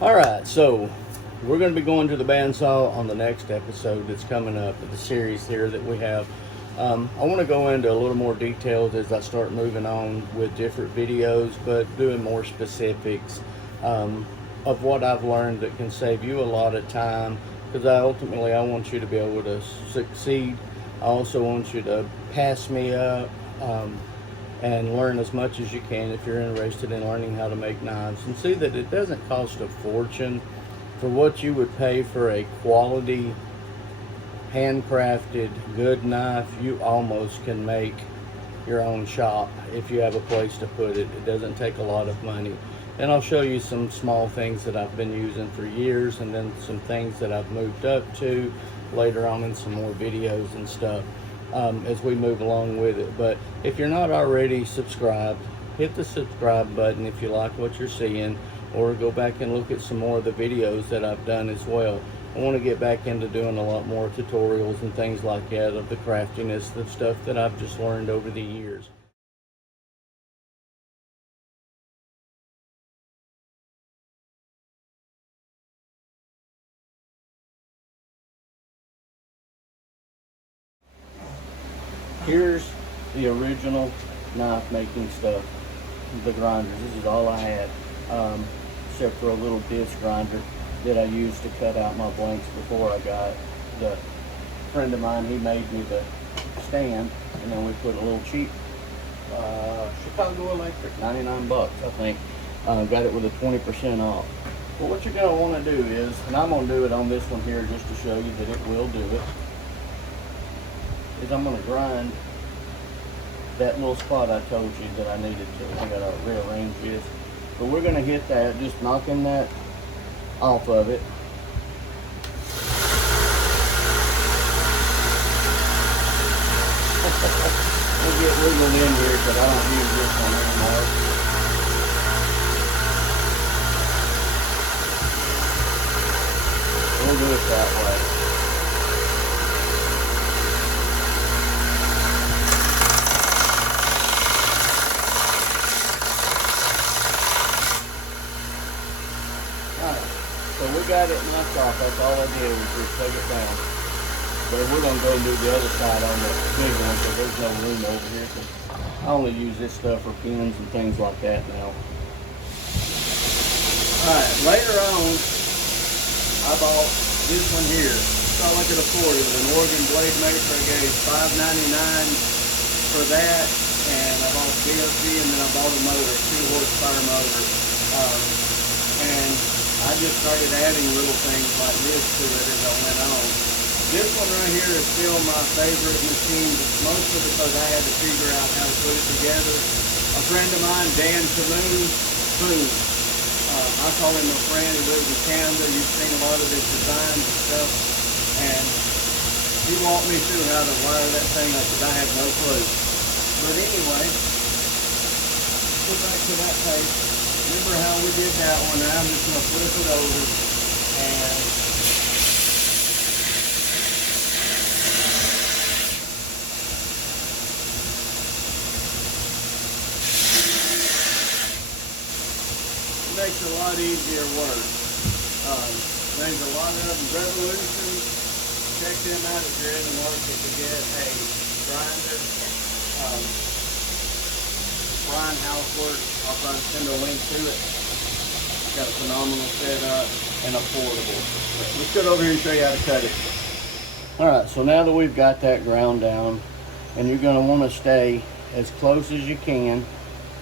Alright, so we're going to be going to the bandsaw on the next episode that's coming up of the series here that we have. I want to go into a little more details as I start moving on with different videos, but doing more specifics of what I've learned that can save you a lot of time, because ultimately I want you to be able to succeed. I also want you to pass me up and learn as much as you can if you're interested in learning how to make knives, and see that it doesn't cost a fortune for what you would pay for a quality handcrafted good knife. You almost can make your own shop if you have a place to put it. It doesn't take a lot of money, and I'll show you some small things that I've been using for years, and then some things that I've moved up to later on in some more videos and stuff as we move along with it. But if you're not already subscribed, hit the subscribe button if you like what you're seeing, or go back and look at some more of the videos that I've done as well. I want to get back into doing a lot more tutorials and things like that of the craftiness, the stuff that I've just learned over the years. Here's the original knife making stuff, the grinders. This is all I had, except for a little disc grinder that I used to cut out my blanks before I got the friend of mine. He made me the stand, and then we put a little cheap Chicago Electric, 99 bucks I think. Got it with a 20% off. Well, what you're going to want to do is, and I'm going to do it on this one here just to show you that it will do it, is I'm going to grind that little spot I told you that I needed to. I got to rearrange this. But we're going to hit that, just knocking that off of it. We'll get wiggled in here because I don't use this one anymore. We'll do it that way. So we got it knocked off. That's all I did was just take it down. But we're going to go and do the other side on the big one because there's no room over here. I only use this stuff for pins and things like that now. Alright, later on, I bought this one here. So I could afford it. It was an Oregon blade maker. I gave $5.99 for that. And I bought DLC, and then I bought a motor, 2 horsepower motor. And I just started adding little things like this to it as I went on. This one right here is still my favorite machine, mostly because I had to figure out how to put it together. A friend of mine, Dan Boone, I call him a friend. He lives in Canada. You've seen a lot of his designs and stuff. And he walked me through how to wire that thing up because I had no clue. But anyway, go back to that page. Remember how we did that one? Now I'm just going to flip it over and it makes a lot easier work. There's a lot of Revolution. Check them out if you're in the market to get a grinder. Brian Housework. I'll try to send a link to it. It's got a phenomenal setup and affordable. Let's get over here and show you how to cut it. Alright, so now that we've got that ground down, and you're going to want to stay as close as you can,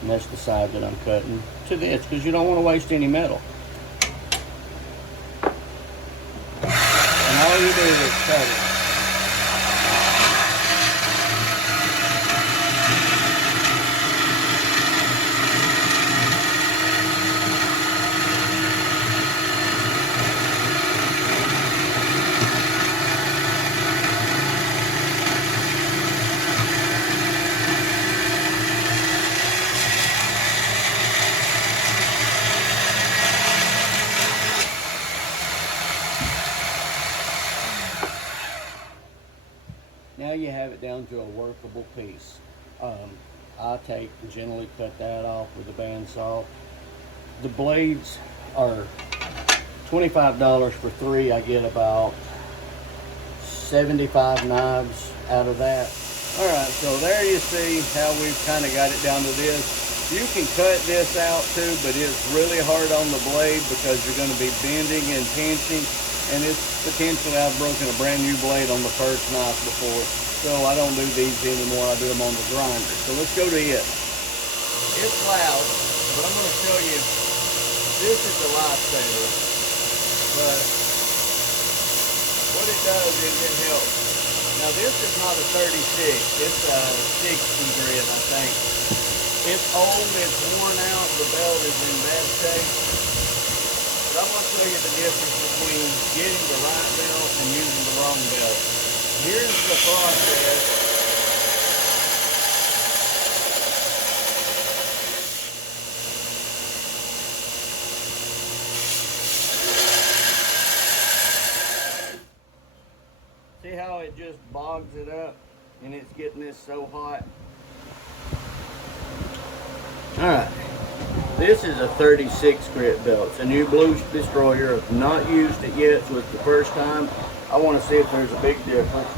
and that's the side that I'm cutting, to this, because you don't want to waste any metal. And all you do is cut it. Now you have it down to a workable piece. I generally cut that off with a bandsaw. The blades are $25 for 3, I get about 75 knives out of that. All right, so there you see how we've kind of got it down to this. You can cut this out too, but it's really hard on the blade because you're going to be bending and pinching, and it's potentially, I've broken a brand new blade on the first knife before, so I don't do these anymore. I do them on the grinder. So let's go to it. It's loud, but I'm going to show you, this is a lifesaver, but what it does is it helps. Now this is not a 36, it's a 60 grit, I think. It's old, it's worn out, the belt is in bad shape. But I'm going to show you the difference between getting the right belt and using the wrong belt. Here's the process. See how it just bogs it up and it's getting this so hot? Alright, this is a 36 grit belt. It's a new Blue Destroyer. I've not used it yet, so it's the first time. I want to see if there's a big difference.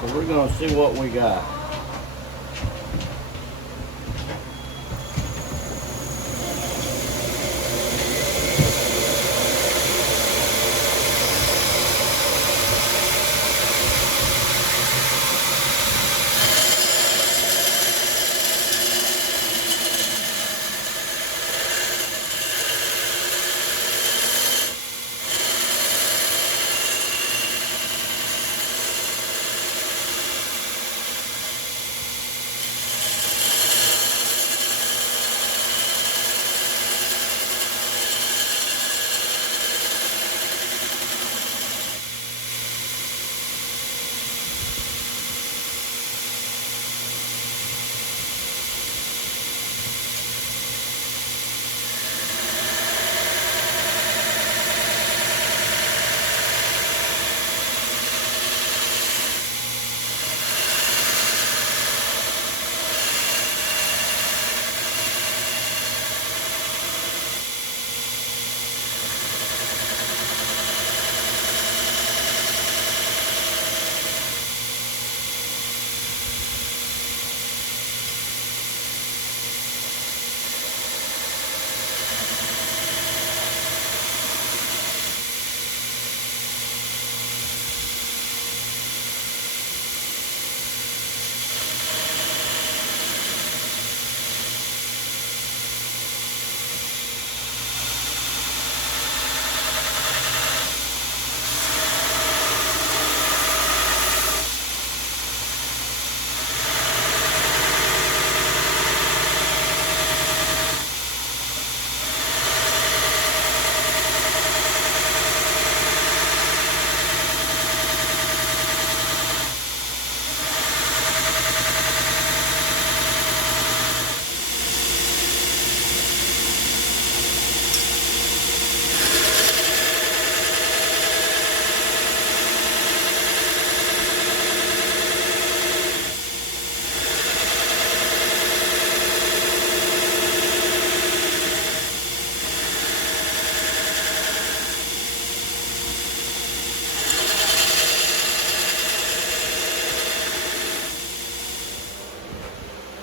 So we're going to see what we got.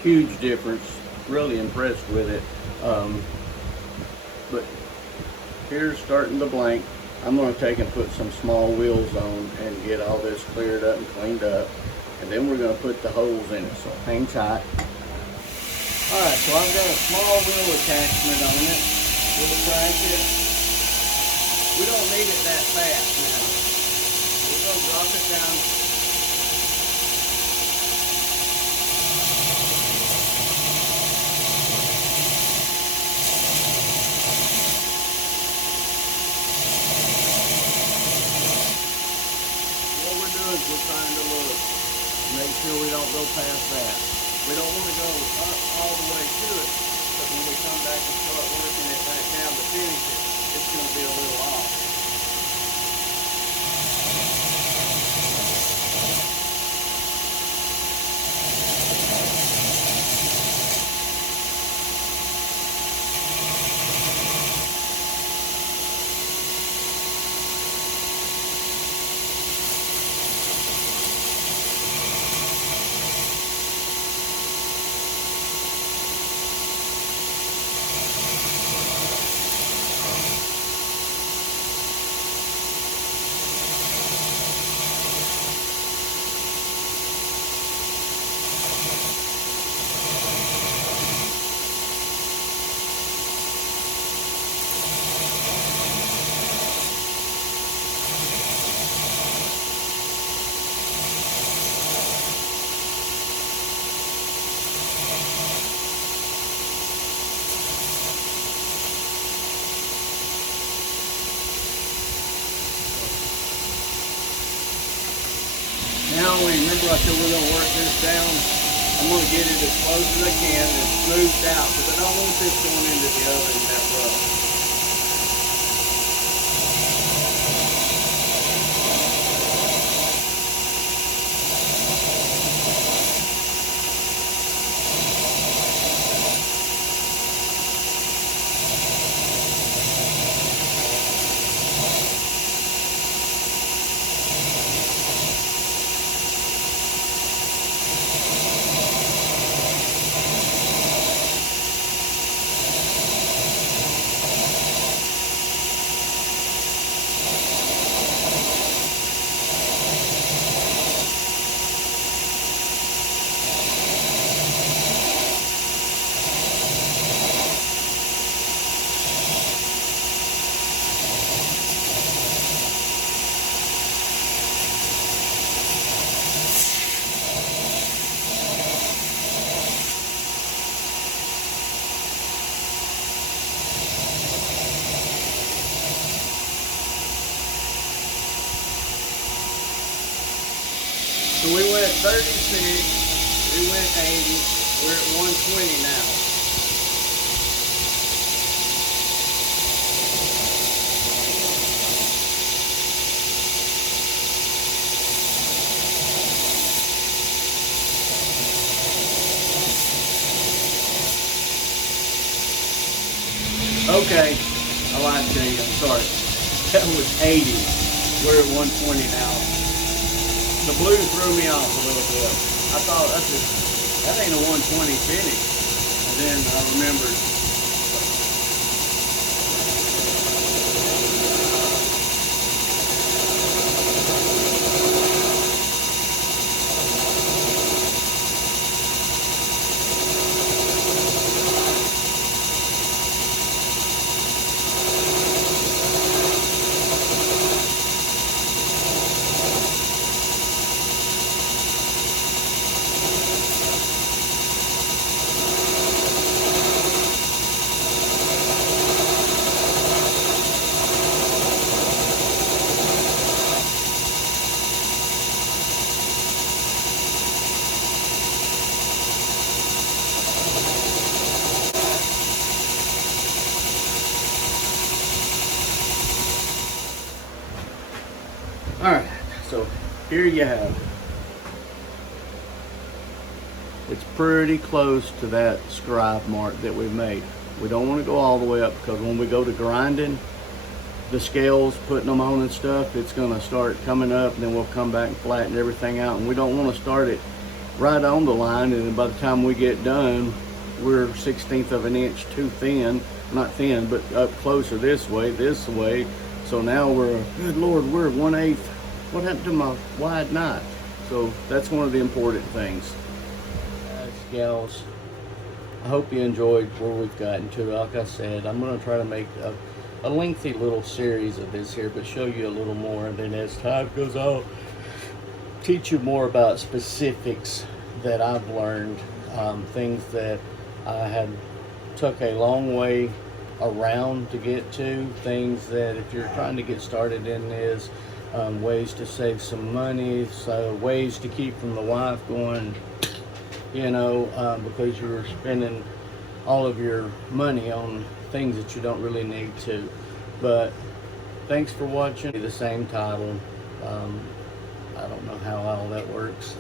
Huge difference. Really impressed with it. But here's starting to blank. I'm going to take and put some small wheels on and get all this cleared up and cleaned up, and then we're going to put the holes in it, so hang tight. Alright, so I've got a small wheel attachment on it with a bracket. We don't need it that fast now. We're going to drop it down. We're trying to look, make sure we don't go past that. We don't want to go up all the way to it, but when we come back and start working it back down to finish it, it's going to be a little off. Now remember I said we're going to work this down. I'm going to get it as close as I can and smoothed out because I don't want this going into the oven that rough. So we went 36, we went 80, we're at 120 now. Okay, I lied to you, I'm sorry. That was 80, we're at 120 now. The blue threw me off a little bit. I thought that ain't a 120 finish. And then I remembered. Alright, so here you have it. It's pretty close to that scribe mark that we made. We don't want to go all the way up because when we go to grinding the scales, putting them on and stuff, it's going to start coming up, and then we'll come back and flatten everything out. And we don't want to start it right on the line, and then by the time we get done, we're 1/16 of an inch too thin. Not thin, but up closer this way. So now we're, good Lord, we're 1/8. What happened to my wide knife? So that's one of the important things. Guys, gals, I hope you enjoyed where we've gotten to. Like I said, I'm going to try to make a lengthy little series of this here, but show you a little more. And then as time goes on, teach you more about specifics that I've learned, things that I had took a long way around to get to, things that if you're trying to get started in this, ways to save some money, so ways to keep from the wife going, you know, because you're spending all of your money on things that you don't really need to. But thanks for watching. The same title. I don't know how all that works.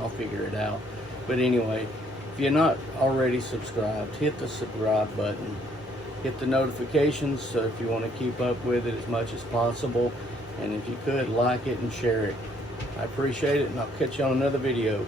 I'll figure it out. But anyway, if you're not already subscribed, hit the subscribe button. Hit the notifications so if you want to keep up with it as much as possible. And if you could, like it and share it. I appreciate it, and I'll catch you on another video.